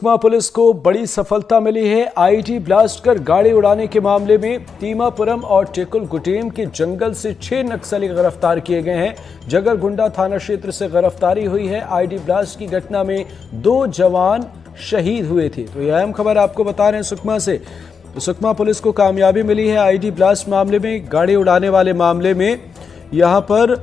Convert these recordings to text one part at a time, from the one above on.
Sukma police को बड़ी सफलता मिली है। आईडी ब्लास्ट कर गाड़ी उड़ाने के मामले में तीमापुरम और टेकुलगुटेम के जंगल से 6 नक्सली गिरफ्तार किए गए हैं। जगरगुंडा थाना क्षेत्र से गिरफ्तारी हुई है। आईडी ब्लास्ट की घटना में 2 जवान शहीद हुए थे। तो यह अहम खबर आपको बता रहे हैं सुकमा से। सुकमा पुलिस को कामयाबी मिली है आईडी ब्लास्ट मामले में। गाड़ी उड़ाने वाले मामले में यहां पर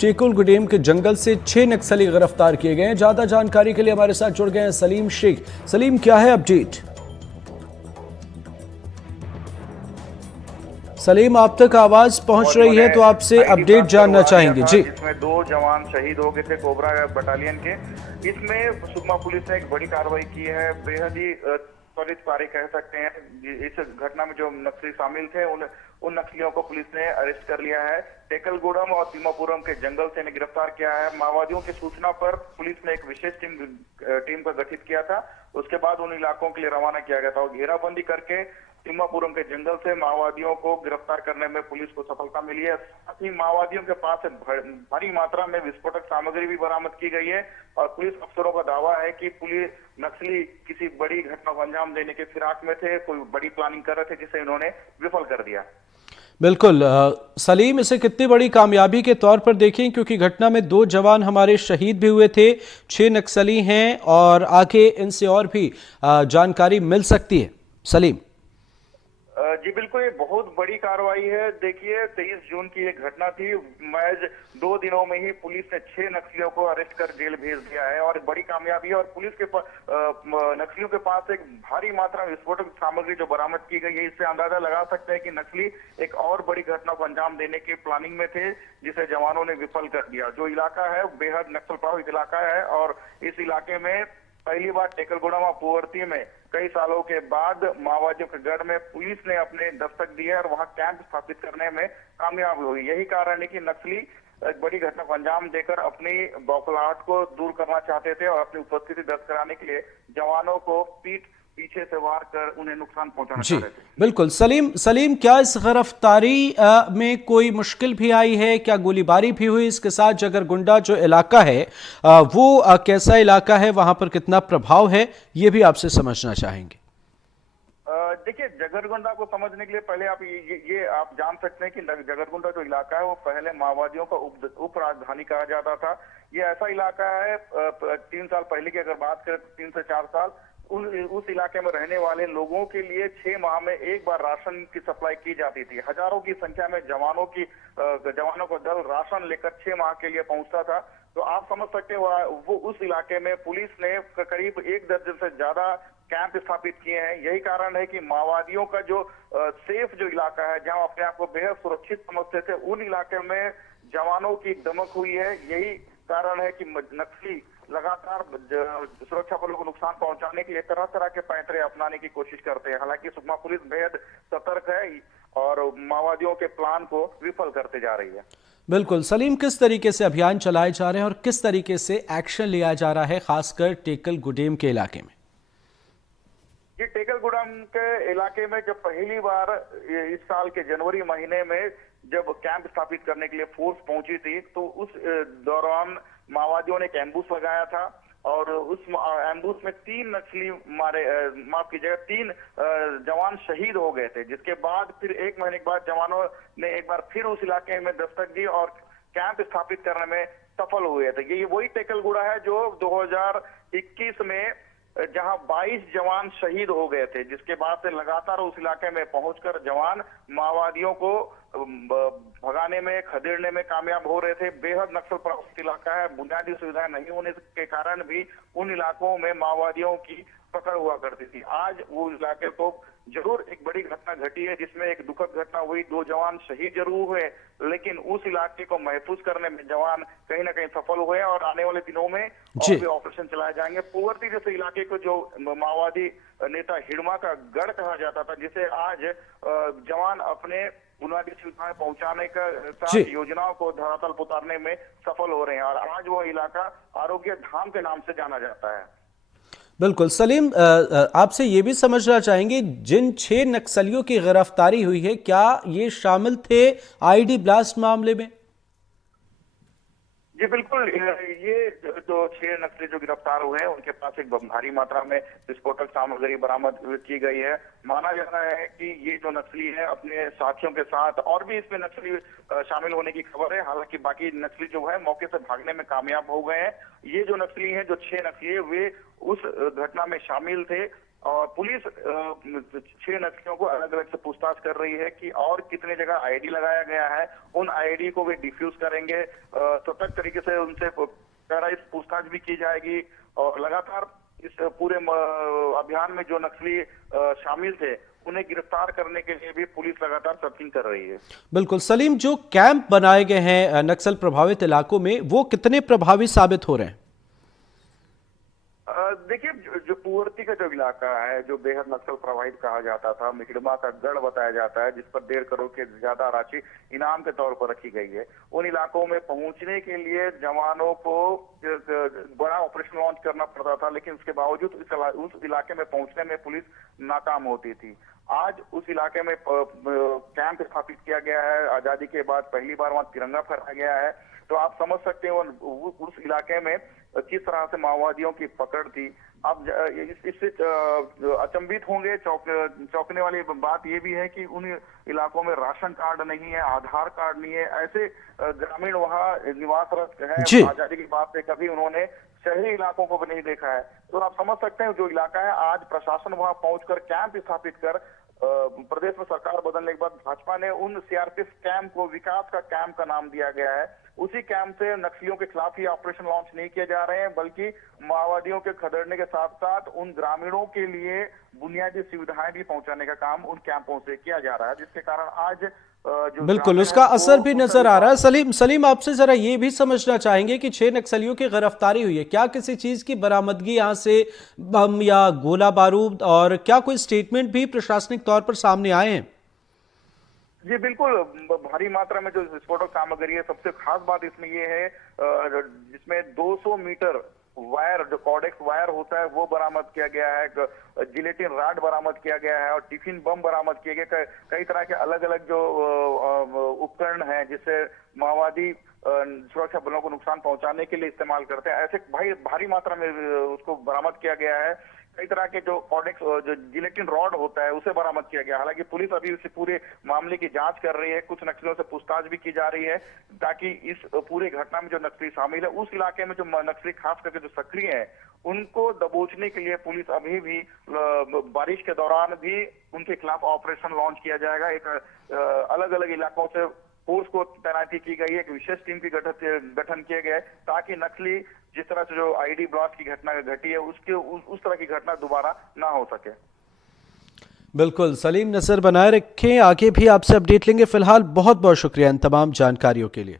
टेकुलगुटेम के जंगल से 6 नक्सली गिरफ्तार किए गए हैं। ज्यादा जानकारी के लिए हमारे साथ जुड़ गए हैं सलीम शेख। सलीम, क्या है अपडेट? सलीम, आप तक आवाज पहुंच रही है तो आपसे अपडेट जानना चाहेंगे जी। इसमें 2 जवान शहीद हो गए थे कोबरा बटालियन के। इसमें सुकमा पुलिस ने एक बड़ी कार्रवाई की है। बेहद ही त्वरित कार्य कह सकते हैं। इस घटना में जो नक्सली शामिल थे उन नक्सलियों को पुलिस ने अरेस्ट कर लिया है। टेकलगुडम और तीमापुरम के जंगल से इन्हें गिरफ्तार किया है। माओवादियों की सूचना पर पुलिस ने एक विशेष टीम का गठित किया था। उसके बाद उन इलाकों के लिए रवाना किया गया था और घेराबंदी करके तीमापुरम के जंगल से माओवादियों को गिरफ्तार करने में पुलिस को सफलता मिली है। साथ ही माओवादियों के पास से भारी मात्रा में विस्फोटक सामग्री भी बरामद की गई है और पुलिस अफसरों का दावा है कि पुलिस नक्सली किसी बड़ी घटना को अंजाम देने के फिराक में थे, कोई बड़ी प्लानिंग कर रहे थे जिसे इन्होंने विफल कर दिया। बिल्कुल सलीम, इसे कितनी बड़ी कामयाबी के तौर पर देखें, क्योंकि घटना में 2 जवान हमारे शहीद भी हुए थे, 6 नक्सली हैं और आगे इनसे और भी जानकारी मिल सकती है। सलीम जी बिल्कुल, ये बहुत बड़ी कार्रवाई है। देखिए 23 जून की एक घटना थी। महज 2 दिनों में ही पुलिस ने 6 नक्सलियों को अरेस्ट कर जेल भेज दिया है और बड़ी कामयाबी है। और पुलिस के नक्सलियों के पास एक भारी मात्रा में विस्फोटक सामग्री जो बरामद की गई है, इससे अंदाजा लगा सकते हैं कि नक्सली एक और बड़ी घटना को अंजाम देने की प्लानिंग में थे, जिसे जवानों ने विफल कर दिया। जो इलाका है बेहद नक्सल प्रभावित इलाका है और इस इलाके में पहली बार टेकलगुडम और पुअर्ती में कई सालों के बाद माओवादियों के गढ़ में पुलिस ने अपने दस्तक दी है और वहां कैंप स्थापित करने में कामयाब हुई। यही कारण है कि नक्सली एक बड़ी घटना को अंजाम देकर अपनी बौखलाहट को दूर करना चाहते थे और अपनी उपस्थिति दर्ज कराने के लिए जवानों को पीछे से वार कर उन्हें नुकसान पहुंचाना चाह रहे थे। बिल्कुल सलीम, क्या इस गिरफ्तारी में कोई मुश्किल भी आई है? क्या गोलीबारी भी हुई इसके साथ? जगरगुंडा जो इलाका है वो कैसा इलाका है, वहां पर कितना प्रभाव है, ये भी आपसे समझना चाहेंगे। देखिए, जगरगुंडा को समझने के लिए पहले आप ये आप जान सकते हैं कि जगरगुंडा जो इलाका है वो पहले माओवादियों का उप राजधानी कहा जाता था। ये ऐसा इलाका है 3 साल पहले की अगर बात करें, 3 से 4 साल उस इलाके में रहने वाले लोगों के लिए 6 माह में एक बार राशन की सप्लाई की जाती थी। हजारों की संख्या में जवानों को दल राशन लेकर 6 माह के लिए पहुंचता था। तो आप समझ सकते हैं वो उस इलाके में पुलिस ने करीब 1 दर्जन से ज्यादा कैंप स्थापित किए हैं। यही कारण है कि माओवादियों का जो सेफ जो इलाका है, जहां अपने आप को बेहद सुरक्षित समझते थे, उन इलाके में जवानों की दमक हुई है। यही कारण है कि नक्सली लगातार सुरक्षा बलों को नुकसान पहुंचाने के लिए तरह तरह के पैंतरे अपनाने की कोशिश करते हैं। हालांकि सुकमा पुलिस बेहद सतर्क है और माओवादियों के प्लान को विफल करते जा रही है। बिल्कुल सलीम, किस तरीके से अभियान चलाए जा रहे हैं और किस तरीके से एक्शन लिया जा रहा है, खासकर टेकलगुडेम के इलाके में? ये टेकलगुडम के इलाके में जब पहली बार इस साल के जनवरी महीने में जब कैंप स्थापित करने के लिए फोर्स पहुंची थी, तो उस दौरान माओवादियों ने एक एम्बुश लगाया था और उस एम्बुश में 3 नक्सली माफ कीजिएगा 3 जवान शहीद हो गए थे। जिसके बाद फिर 1 महीने के बाद जवानों ने एक बार फिर उस इलाके में दस्तक दी और कैंप स्थापित करने में सफल हुए थे। ये वही टेकलगुडा है जो 2021 में जहां 22 जवान शहीद हो गए थे, जिसके बाद से लगातार उस इलाके में पहुंचकर जवान माओवादियों को भगाने में, खदेड़ने में कामयाब हो रहे थे। बेहद नक्सल प्रभावित इलाका है, बुनियादी सुविधाएं नहीं होने के कारण भी उन इलाकों में माओवादियों की पकड़ हुआ करती थी। आज वो इलाके को जरूर एक बड़ी घटना घटी है, जिसमें एक दुखद घटना हुई, 2 जवान शहीद जरूर हुए, लेकिन उस इलाके को महफूज करने में जवान कहीं ना कहीं सफल हुए और आने वाले दिनों में और भी ऑपरेशन चलाए जाएंगे। पुअर्ती जैसे इलाके को जो माओवादी नेता हिड़मा का गढ़ कहा जाता था, जिसे आज जवान अपने बुनियादी सुविधाएं पहुंचाने का साथ योजनाओं को धरातल पर उतारने में सफल हो रहे हैं और आज वो इलाका आरोग्य धाम के नाम से जाना जाता है। बिल्कुल सलीम, आपसे ये भी समझना चाहेंगे, जिन 6 नक्सलियों की गिरफ्तारी हुई है, क्या ये शामिल थे आईडी ब्लास्ट मामले में? जी बिल्कुल, ये जो 6 नक्सली जो गिरफ्तार हुए हैं उनके पास एक भारी मात्रा में विस्फोटक सामग्री बरामद की गई है। माना जा रहा है कि ये जो नक्सली है अपने साथियों के साथ और भी इसमें नक्सली शामिल होने की खबर है। हालांकि बाकी नक्सली जो है मौके से भागने में कामयाब हो गए हैं। ये जो नक्सली हैं, जो 6 नक्सली है, वे उस घटना में शामिल थे और पुलिस 6 नक्सलियों को अलग अलग से पूछताछ कर रही है कि और कितने जगह आईडी लगाया गया है। उन आईडी को वे डिफ्यूज करेंगे, सतर्क तरीके से उनसे पूछताछ भी की जाएगी और लगातार इस पूरे अभियान में जो नक्सली शामिल थे उन्हें गिरफ्तार करने के लिए भी पुलिस लगातार सर्चिंग कर रही है। बिल्कुल सलीम, जो कैंप बनाए गए हैं नक्सल प्रभावित इलाकों में, वो कितने प्रभावी साबित हो रहे हैं? देखिए, जो पूर्ति का जो इलाका है, जो बेहद नक्सल प्रभावित कहा जाता था, मिकड़मा का गढ़ बताया जाता है, जिस पर 1.5 करोड़ के ज्यादा राशि इनाम के तौर पर रखी गई है, उन इलाकों में पहुंचने के लिए जवानों को बड़ा ऑपरेशन लॉन्च करना पड़ता था, लेकिन उसके बावजूद उस इलाके में पहुंचने में पुलिस नाकाम होती थी। आज उस इलाके में कैंप स्थापित किया गया है। आजादी के बाद पहली बार वहां तिरंगा फहराया गया है, तो आप समझ सकते हैं उस इलाके में किस तरह से माओवादियों की पकड़ थी। अब इससे अचंभित होंगे, चौंकने वाली बात यह भी है कि उन इलाकों में राशन कार्ड नहीं है, आधार कार्ड नहीं है। ऐसे ग्रामीण वहां निवासरत है। आजादी की बात से कभी उन्होंने शहरी इलाकों को भी नहीं देखा है। तो आप समझ सकते हैं जो इलाका है, आज प्रशासन वहां पहुंचकर कैंप स्थापित कर प्रदेश में सरकार बदलने के बाद भाजपा ने उन सीआरपीएफ कैंप को विकास का कैंप का नाम दिया गया है। उसी कैंप से नक्सलियों के खिलाफ ही ऑपरेशन लॉन्च नहीं किए जा रहे हैं, बल्कि माओवादियों के खदेड़ने के साथ साथ उन ग्रामीणों के लिए बुनियादी सुविधाएं भी पहुंचाने का काम उन कैंपों से किया जा रहा है, जिसके कारण आज बिल्कुल उसका असर भी नजर आ रहा है। सलीम आपसे जरा ये भी समझना चाहेंगे कि 6 नक्सलियों की गिरफ्तारी हुई है, क्या किसी चीज की बरामदगी यहाँ से बम या गोला बारूद और क्या कोई स्टेटमेंट भी प्रशासनिक तौर पर सामने आए हैं? जी बिल्कुल, भारी मात्रा में जो विस्फोटक सामग्री है, सबसे खास बात इसमें ये है जिसमें 200 मीटर वायर, जो कॉर्डेक्स वायर होता है, वो बरामद किया गया है। जिलेटिन राड बरामद किया गया है और टिफिन बम बरामद किए गए। कई तरह के अलग अलग जो उपकरण हैं जिससे माओवादी सुरक्षा बलों को नुकसान पहुंचाने के लिए इस्तेमाल करते हैं, ऐसे भारी मात्रा में उसको बरामद किया गया है। कई तरह के जो कॉर्डेक्स, जो जिलेटिन रॉड होता है, उसे बरामद किया गया। हालांकि पुलिस अभी इस पूरे मामले की जांच कर रही है, कुछ नक्सलियों से पूछताछ भी की जा रही है, ताकि इस पूरे घटना में जो नक्सली शामिल है, उस इलाके में जो नक्सली खास करके जो सक्रिय है, उनको दबोचने के लिए पुलिस अभी भी बारिश के दौरान भी उनके खिलाफ ऑपरेशन लॉन्च किया जाएगा। एक अलग अलग इलाकों से फोर्स को तैनाती की गई है, एक विशेष टीम की गठन किए गए, ताकि नक्सली जिस तरह से जो आईडी ब्लास्ट की घटना घटी है उस तरह की घटना दोबारा ना हो सके। बिल्कुल सलीम, नजर बनाए रखें, आगे भी आपसे अपडेट लेंगे। फिलहाल बहुत बहुत शुक्रिया इन तमाम जानकारियों के लिए।